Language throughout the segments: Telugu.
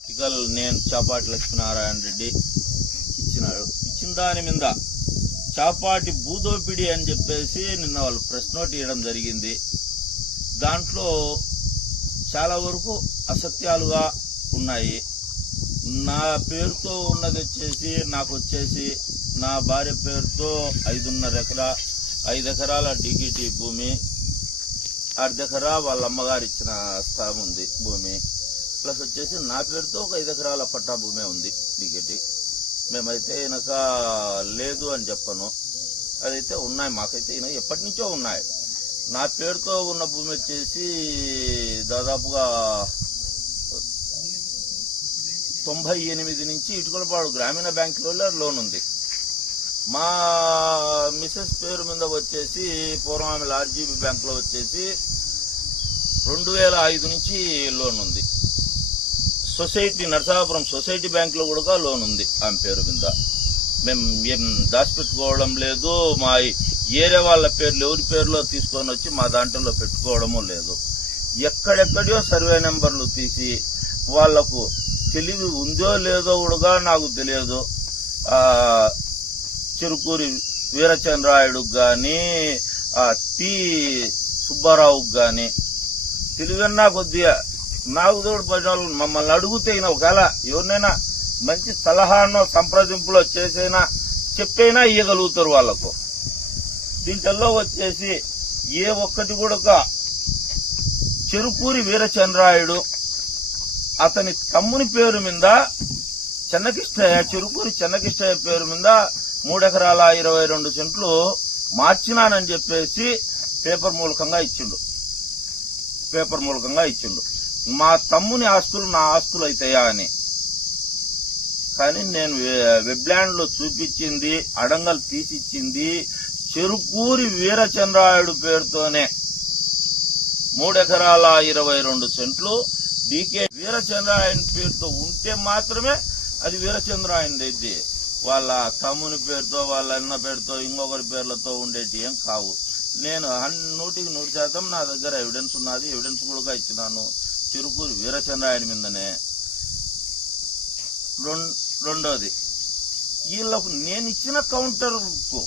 నేను చాపాటి లక్ష్మీనారాయణ రెడ్డి ఇచ్చినాడు. ఇచ్చిన దాని మీద చాపాటి భూదోపిడి అని చెప్పేసి నిన్న వాళ్ళు ప్రెస్ నోట్ ఇవ్వడం జరిగింది. దాంట్లో చాలా వరకు అసత్యాలుగా ఉన్నాయి. నా పేరుతో ఉన్నది వచ్చేసి నాకు వచ్చేసి నా భార్య పేరుతో 5 ఎకరాల డిగిటి భూమి, 1/2 ఎకరా వాళ్ళ అమ్మగారు ఇచ్చిన స్థలం ఉంది భూమి, ప్లస్ వచ్చేసి నా పేరుతో ఒక 5 ఎకరాల పట్టా భూమి ఉంది డిగిటి. మేమైతే ఈయనక లేదు అని చెప్పను, అదైతే ఉన్నాయి. మాకైతే ఈయన ఎప్పటి నుంచో ఉన్నాయి. నా పేరుతో ఉన్న భూమి వచ్చేసి దాదాపుగా 98 నుంచి ఇటుకలపాడు గ్రామీణ బ్యాంకులో లోన్ ఉంది. మా మిసెస్ పేరు మీద వచ్చేసి పూర్వం ఆమె ఆర్జీబీ బ్యాంకులో వచ్చేసి 2005 నుంచి లోన్ ఉంది. సొసైటీ నరసాపురం సొసైటీ బ్యాంకులో కూడా లోన్ ఉంది ఆమె పేరు మీద. మేము ఏం దాచిపెట్టుకోవడం లేదు. మా ఏరియా వాళ్ళ పేర్లు ఎవరి పేరులో తీసుకొని వచ్చి మా దాంట్లో పెట్టుకోవడము లేదు. ఎక్కడెక్కడో సర్వే నెంబర్లు తీసి వాళ్లకు తెలివి ఉందో లేదో కూడా నాకు తెలియదు. చెరుకూరి వీరచంద్రాయుడుకు గాని టి సుబ్బారావుకు గాని తెలివన్నా కొద్దిగా నాకు తోడు పడిన వాళ్ళు మమ్మల్ని అడుగుతే ఒకవేళ ఎవరినైనా మంచి సలహానో సంప్రదింపులో చేసైనా చెప్పైనా ఇవ్వగలుగుతారు వాళ్లకు. దీంట్లో వచ్చేసి ఏ ఒక్కటి కూడా చెరుకూరి వీరచంద్రాయుడు అతని తమ్ముని పేరు మీద చెరుకూరి చెన్నకిష్టయ్య పేరు మీద 3 ఎకరాల 22 సెంట్లు మార్చినానని చెప్పేసి పేపర్ మూలకంగా ఇచ్చిండు. మా తమ్ముని ఆస్తులు నా ఆస్తులు అవుతాయా అని. కానీ నేను వెబ్లాండ్ లో చూపించింది, అడంగల్ తీసిచ్చింది చెరుకూరి వీరచంద్రాయుడు పేరుతోనే 3 ఎకరాల 22 సెంట్లు డీకే వీరచంద్రాయన్ పేరుతో ఉంటే మాత్రమే అది వీరచంద్రాయన్ది. వాళ్ళ తమ్ముని పేరుతో వాళ్ళ అన్న పేరుతో ఇంకొకరి పేర్లతో ఉండేటి ఏం కావు. నేను 100% నా దగ్గర ఎవిడెన్స్ ఉన్నది. ఎవిడెన్స్ కూడా ఇచ్చినాను చెరుకూరి వీరచంద్రాయన్ మీదనే. రెండోది, వీళ్ళకు నేను ఇచ్చిన కౌంటర్కు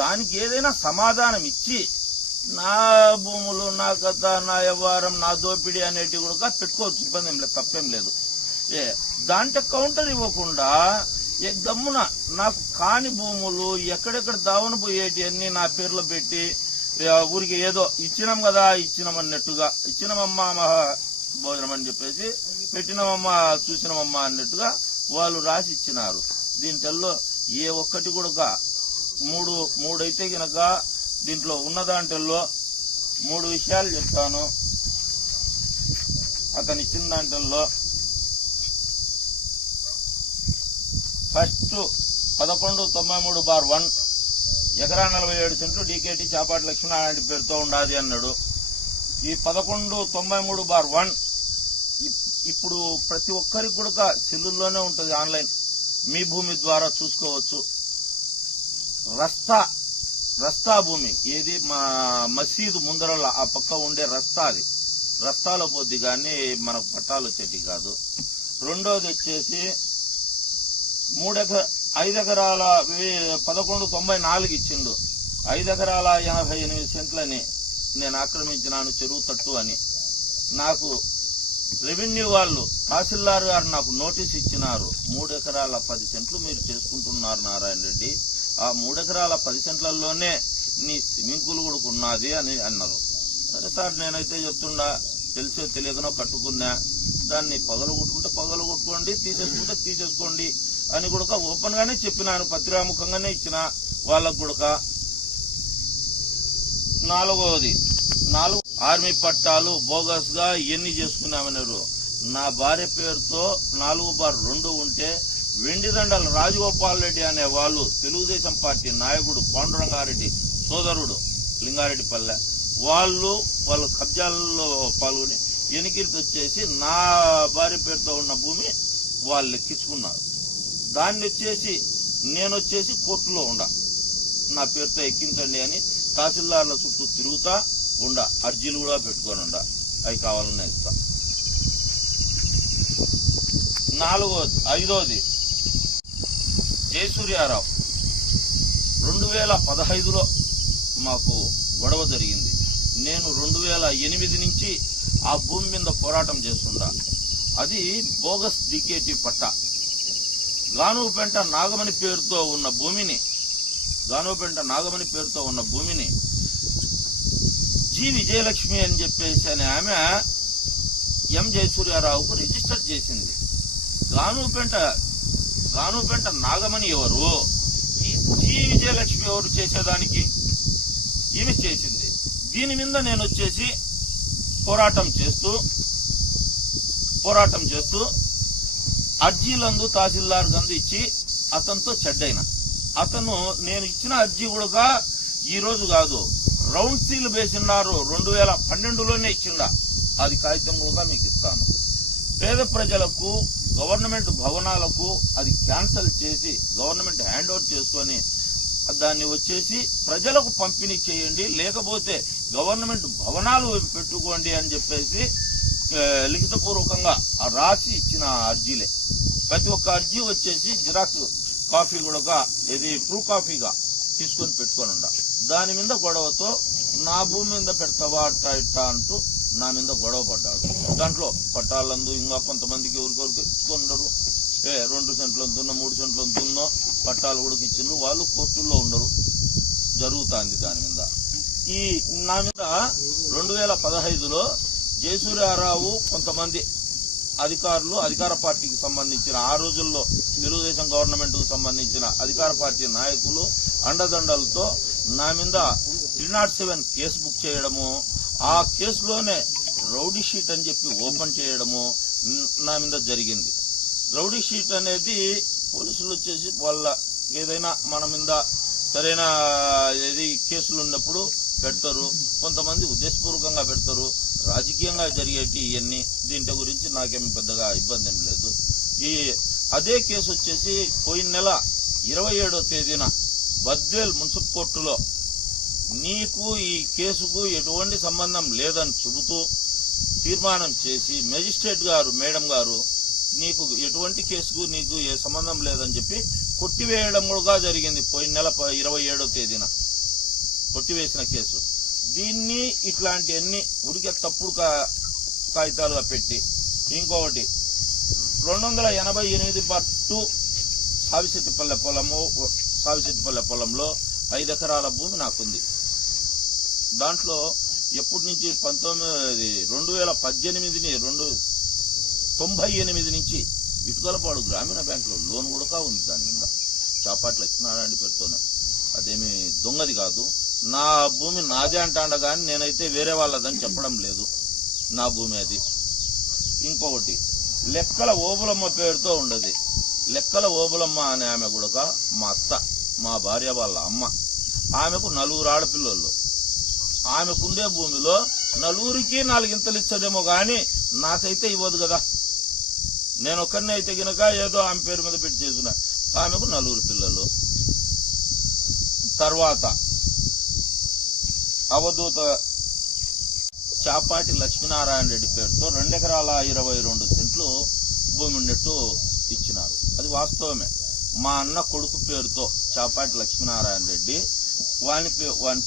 దానికి ఏదైనా సమాధానం ఇచ్చి నా భూములు, నా కథ, నా వ్యవహారం, నా దోపిడీ అనేటివి కూడా పెట్టుకోవచ్చు, ఇబ్బంది ఏం లేదు, తప్పేం లేదు. దాంట్లో కౌంటర్ ఇవ్వకుండా గమ్మున నాకు కాని భూములు ఎక్కడెక్కడ దావన పోయేటి అన్ని నా పేర్లో పెట్టి ఊరికి ఏదో ఇచ్చినాం కదా ఇచ్చినామన్నట్టుగా, ఇచ్చినామమ్మా భోజనం అని చెప్పేసి పెట్టినామమ్మా చూసినామమ్మా అన్నట్టుగా వాళ్ళు రాసి ఇచ్చినారు. దీంట్లో ఏ ఒక్కటి కూడా మూడు అయితే గనక దీంట్లో ఉన్న దాంట్లో 3 విషయాలు చెప్తాను. అతను ఇచ్చిన దాంట్లో ఫస్ట్ 1193/1 ఎకరా 47 సెంట్లు డీకేటీ చాపాటి లక్ష్మీనారాయణ పేరుతో ఉండాది అన్నాడు. ఈ 1193/1 ఇప్పుడు ప్రతి ఒక్కరికి కూడా సెల్లుల్లోనే ఉంటుంది, ఆన్లైన్ మీ భూమి ద్వారా చూసుకోవచ్చు. రస్తా భూమి ఏది మా మసీదు ముందర ఆ పక్క ఉండే రస్తా, అది రస్తాలో పోద్ది కానీ మనకు పట్టాలు వచ్చేటి కాదు. రెండోది వచ్చేసి 5 ఎకరాల 1194 ఇచ్చిండు. 5 ఎకరాల 88 సెంట్లని నేను ఆక్రమించినాను చెరువు తట్టు అని. నాకు రెవెన్యూ వాళ్ళు తహసీల్దార్ గారు నాకు నోటీస్ ఇచ్చినారు. 3 ఎకరాల 10 సెంట్లు మీరు చేసుకుంటున్నారు నారాయణ రెడ్డి, ఆ 3 ఎకరాల 10 సెంట్లలోనే నీ స్విమ్మింగ్ పూల్ కూడా ఉన్నది అని అన్నారు. సరే సార్, నేనైతే చెప్తున్నా, తెలిసో తెలియకనో కట్టుకున్నా, దాన్ని పగలగొట్టుకోండి, తీసేసుకుంటే తీసేసుకోండి అని కూడా ఓపెన్ గానే చెప్పినాను, పత్రికాముఖంగానే ఇచ్చిన వాళ్ళకు కూడా. 4వది ఆర్మీ పట్టాలు బోగస్ గా ఎన్ని చేసుకున్నామన్నారు. నా భార్య పేరుతో 4/2 ఉంటే వెండిదండల రాజగోపాల్ రెడ్డి అనే వాళ్ళు తెలుగుదేశం పార్టీ నాయకుడు పాండురంగారెడ్డి సోదరుడు లింగారెడ్డిపల్లె వాళ్ళ కబ్జాల్లో పాల్గొని ఎనికిరికి వచ్చేసి నా భార్య పేరుతో ఉన్న భూమి వాళ్ళు ఎక్కించుకున్నారు. దాన్ని వచ్చేసి నేను వచ్చేసి కోర్టులో నా పేరుతో ఎక్కించండి అని తహసీల్దార్ల చుట్టూ తిరుగుతా అర్జీలు కూడా పెట్టుకొని అవి కావాలనే ఇస్తా. ఐదోది జయసూర్యారావు 2015లో మాకు గొడవ జరిగింది. నేను 2008 నుంచి ఆ భూమి మీద పోరాటం చేస్తుండా. అది బోగస్ డికేటి పట్ట. గానుగుపెంట నాగమణి పేరుతో ఉన్న భూమిని జి విజయలక్ష్మి అని చెప్పేసి అని ఆమె ఎం జయసూర్యారావుకు రిజిస్టర్ చేసింది. గానుగుపెంట నాగమణి ఎవరు, ఈ జి విజయలక్ష్మి ఎవరు చేసేదానికి? ఈమె చేసింది. దీని మీద నేను వచ్చేసి పోరాటం చేస్తూ అర్జీలందు తహసీల్దార్ గందు ఇచ్చి అతనితో చెడ్డైన అతను నేను ఇచ్చిన అర్జీ కూడా ఈ రోజు కాదు, రౌండ్ సీల్ వేసిన్నారు 2012లోనే ఇచ్చిండా. అది కాగితం కూడా మీకు ఇస్తాను. పేద ప్రజలకు గవర్నమెంట్ భవనాలకు అది క్యాన్సల్ చేసి గవర్నమెంట్ హ్యాండ్ ఓవర్ చేసుకొని దాన్ని వచ్చేసి ప్రజలకు పంపిణీ చేయండి, లేకపోతే గవర్నమెంట్ భవనాలు పెట్టుకోండి అని చెప్పేసి లిఖితపూర్వకంగా రాసి ఇచ్చిన అర్జీలే. ప్రతి ఒక్క అర్జీ వచ్చేసి జిరాక్స్ కాపీ కూడా ఇది ట్రూ కాపీగా తీసుకొని పెట్టుకొని ఉండ. దాని మీద గొడవతో నా భూమి మీద పెడతావా అట్టా ఇట్టా అంటూ నా మీద గొడవ పడ్డాడు. దాంట్లో పట్టాలందు ఇంకా కొంతమందికి ఎవరికొరికి ఇచ్చుకున్నారు. 2 సెంట్లు ఎంతున్నో 3 సెంట్లు ఎంతున్నో పట్టాలు కూడా ఇచ్చిండ్రు. వాళ్ళు కోర్టుల్లో ఉండరు. జరుగుతుంది దాని మీద. ఈ నా మీద 2015లో జయసూర్యారావు కొంతమంది అధికారులు, అధికార పార్టీకి సంబంధించిన ఆ రోజుల్లో తెలుగుదేశం గవర్నమెంట్ కు సంబంధించిన అధికార పార్టీ నాయకులు అండదండలతో నా మీద 307 కేసు బుక్ చేయడము, ఆ కేసులోనే రౌడీ షీట్ అని చెప్పి ఓపెన్ చేయడము నా మీద జరిగింది. రౌడీ షీట్ అనేది పోలీసులు వచ్చేసి వాళ్ళ ఏదైనా మన మీద సరైన కేసులు ఉన్నప్పుడు పెడతారు. కొంతమంది ఉద్దేశపూర్వకంగా పెడతారు. రాజకీయంగా జరిగేటి ఇవన్నీ దీంట్లో గురించి నాకేం పెద్దగా ఇబ్బంది ఏం లేదు. అదే కేసు వచ్చేసి పోయిన నెల 27వ తేదీన బద్వేల్ మున్సిపల్ కోర్టులో నీకు ఈ కేసుకు ఎటువంటి సంబంధం లేదని చెబుతూ తీర్మానం చేసి మేజిస్ట్రేట్ గారు మేడం గారు నీకు ఎటువంటి కేసుకు నీకు ఏ సంబంధం లేదని చెప్పి కొట్టివేయడం కూడా జరిగింది. పోయిన నెల 27వ తేదీన కొట్టివేసిన కేసు. దీన్ని ఇట్లాంటివన్నీ ఉడికే తప్పుడు కాగితాలుగా పెట్టి ఇంకొకటి 288/2 సావిశెట్టిపల్లె పొలంలో 5 ఎకరాల భూమి నాకుంది. దాంట్లో ఎప్పటి నుంచి 2098 నుంచి ఇటుకలపాడు గ్రామీణ బ్యాంకులో లోన్ కూడా ఉంది. దాని మీద చాపాట్ల ఇచ్చినాడని పెడుతున్నా. అదేమి దొంగది కాదు. నా భూమి నాదే అంటాండ కానీ నేనైతే వేరే వాళ్ళదని చెప్పడం లేదు. నా భూమి అది. ఇంకొకటి లెక్కల ఓబులమ్మ పేరుతో ఉండదు. లెక్కల ఓబులమ్మ అనే ఆమె కూడా మా అత్త, మా భార్య వాళ్ళ అమ్మ. ఆమెకు 4 ఆడపిల్లలు. ఆమెకుండే భూమిలో 4కి 4 ఇంతలు ఇచ్చదేమో గాని నాకైతే ఇవ్వదు కదా. నేను ఒక్కరిని అయితే గినక ఏదో ఆమె పేరు మీద పెట్టి చేసిన. ఆమెకు 4 పిల్లలు. తర్వాత అవధూత చాపాటి లక్ష్మీనారాయణ రెడ్డి పేరుతో 2 ఎకరాల 22 సెంట్లు భూమి ఉన్నట్టు ఇచ్చినారు. అది వాస్తవమే. మా అన్న కొడుకు పేరుతో చాపాటి లక్ష్మీనారాయణ రెడ్డి, వాని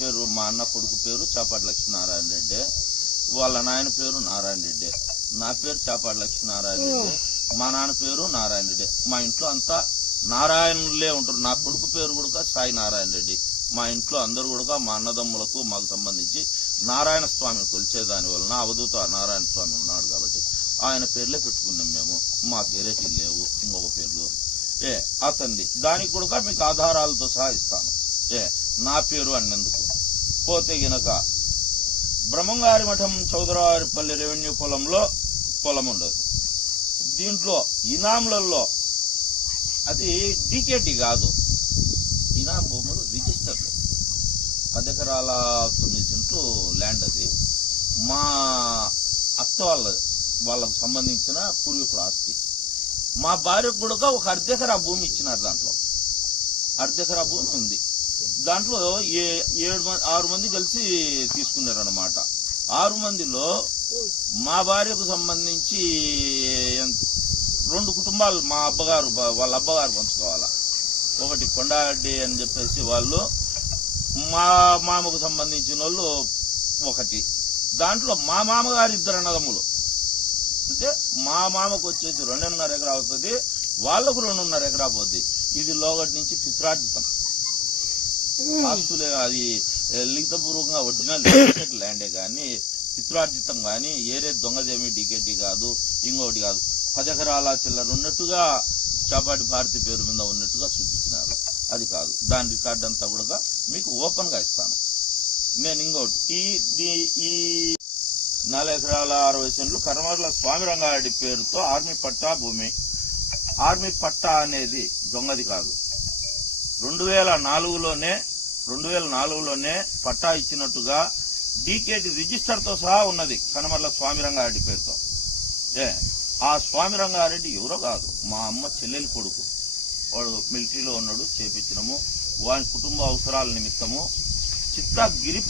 పేరు మా అన్న కొడుకు పేరు చాపాటి లక్ష్మీనారాయణ రెడ్డి, వాళ్ళ నాయన పేరు నారాయణ రెడ్డి, నా పేరు చాపాటి లక్ష్మీనారాయణ రెడ్డి, మా నాన్న పేరు నారాయణ రెడ్డి. మా ఇంట్లో అంతా నారాయణులే ఉంటారు. నా కొడుకు పేరు కూడా సాయి నారాయణ రెడ్డి. మా ఇంట్లో అందరూ కూడా మా అన్నదమ్ములకు మాకు సంబంధించి నారాయణ స్వామిని కొలిచేదాని వలన అవధూత నారాయణ స్వామి ఉన్నాడు కాబట్టి ఆయన పేర్లే పెట్టుకున్నాం మేము. మా పేరేటి లేవు ఇంకొక పేర్లు. అతనిది దానికి కూడా మీకు ఆధారాలతో సహా ఇస్తాను. నా పేరు అన్నందుకు పోతే గినక బ్రహ్మంగారి మఠం చౌదరారిపల్లి రెవెన్యూ పొలం ఉండదు. దీంట్లో ఇనాంలలో అది డీకేటీ కాదు, ఇనాం భూములు రిజిస్టర్లు. 10 ఎకరాల 9 సెంట్లు ల్యాండ్. అది మా అత్త వాళ్ళకు సంబంధించిన పూర్వీకుల ఆస్తి. మా భార్యకు కూడా ఒక 1/2 ఎకరా భూమి ఇచ్చినారు. దాంట్లో 1/2 ఎకరా భూమి ఉంది. దాంట్లో 6 మంది కలిసి తీసుకున్నారన్నమాట. 6 మందిలో మా భార్యకు సంబంధించి 2 కుటుంబాలు మా అబ్బగారు వాళ్ళ అబ్బగారు పంచుకోవాలా. ఒకటి కొండారెడ్డి అని చెప్పేసి వాళ్ళు మా మామకు సంబంధించిన వాళ్ళు ఒకటి. దాంట్లో మా మామగారు 2 అన్నదమ్ములు. అంటే మా మామకు వచ్చేసి 2.5 ఎకరా అవుతుంది, వాళ్లకు 2.5 ఎకరా పోతుంది. ఇది లోగటి నుంచి పిత్రార్జితం ఆస్తులే, అది లిఖితపూర్వకంగా ఒరిజినల్ ల్యాండే కానీ పిత్రార్జితం కానీ ఏరే దొంగదేమి డికేటీ కాదు, ఇంకొకటి కాదు. 10 ఎకరాల చిల్లర ఉన్నట్టుగా చాపాటి భారతి పేరు మీద ఉన్నట్టుగా చూపించినారు. అది కాదు. దాని రికార్డు అంతా కూడా మీకు ఓపెన్ గా ఇస్తాను. నేను ఇంకోటి ఈ 4 ఎకరాల 60 సెంట్లు కర్మర్ల స్వామి రంగారెడ్డి పేరుతో ఆర్మీ పట్టా భూమి. ఆర్మీ పట్టా అనేది దొంగది కాదు. 2004లోనే పట్టా ఇచ్చినట్టుగా డీకేటీ రిజిస్టర్ తో సహా ఉన్నది కనమర్ల స్వామి రంగారెడ్డి పేరుతో. ఆ స్వామి రంగారెడ్డి ఎవరో కాదు, మా అమ్మ చెల్లెలి కొడుకు. వాడు మిలిటరీలో ఉన్నాడు, చేపించినము. వాని కుటుంబ అవసరాల నిమిత్తము చిత్తా గిరి